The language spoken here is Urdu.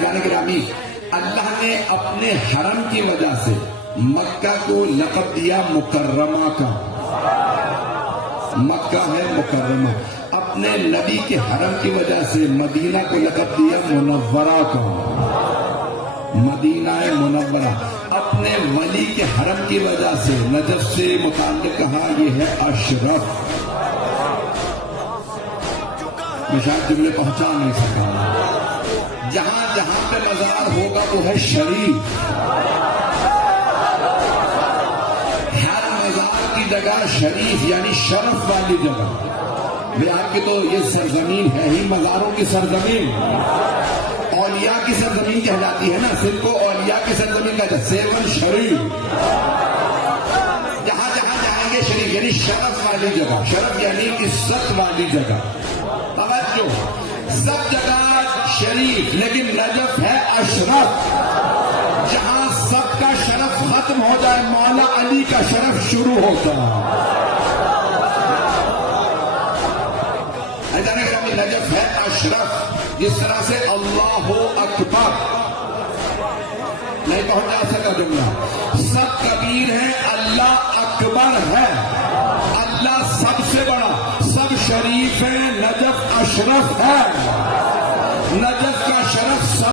عزیزان گرامی، اللہ نے اپنے حرم کی وجہ سے مکہ کو لقب دیا مکرمہ کا. مکہ ہے مکرمہ. اپنے نبی کے حرم کی وجہ سے مدینہ کو لقب دیا منورہ کا. مدینہ منورہ. اپنے ولی کے حرم کی وجہ سے نجف سے متعلق کہا یہ ہے اشرف. میں شاید جملے پہنچا نہیں سکا. جہاں جہاں پہ مزار ہوگا وہ ہے شریف. ہر مزار کی جگہ شریف یعنی شرف والی جگہ. آپ کی تو یہ سرزمین ہے ہی مزاروں کی سرزمین. اولیاء کی سرزمین کہلاتی ہے نا. صرف کو اولیاء کی سرزمین کا سیون شریف. جہاں جہاں جائیں گے شریف یعنی شرف والی جگہ. شرف یعنی عزت والی جگہ. توجہ، سب جگہ شریف لیکن نجف ہے اشرف. جہاں سب کا شرف ختم ہو جائے مولا علی کا شرف شروع ہوتا ہے. نجف ہے اشرف. جس طرح سے اللہ اکبر نہیں پہنچا سکا جملہ. سب کبیر ہیں اللہ اکبر ہے. اللہ سب سے بڑا. سب شریف ہیں نجف اشرف ہے. نجف کا شرف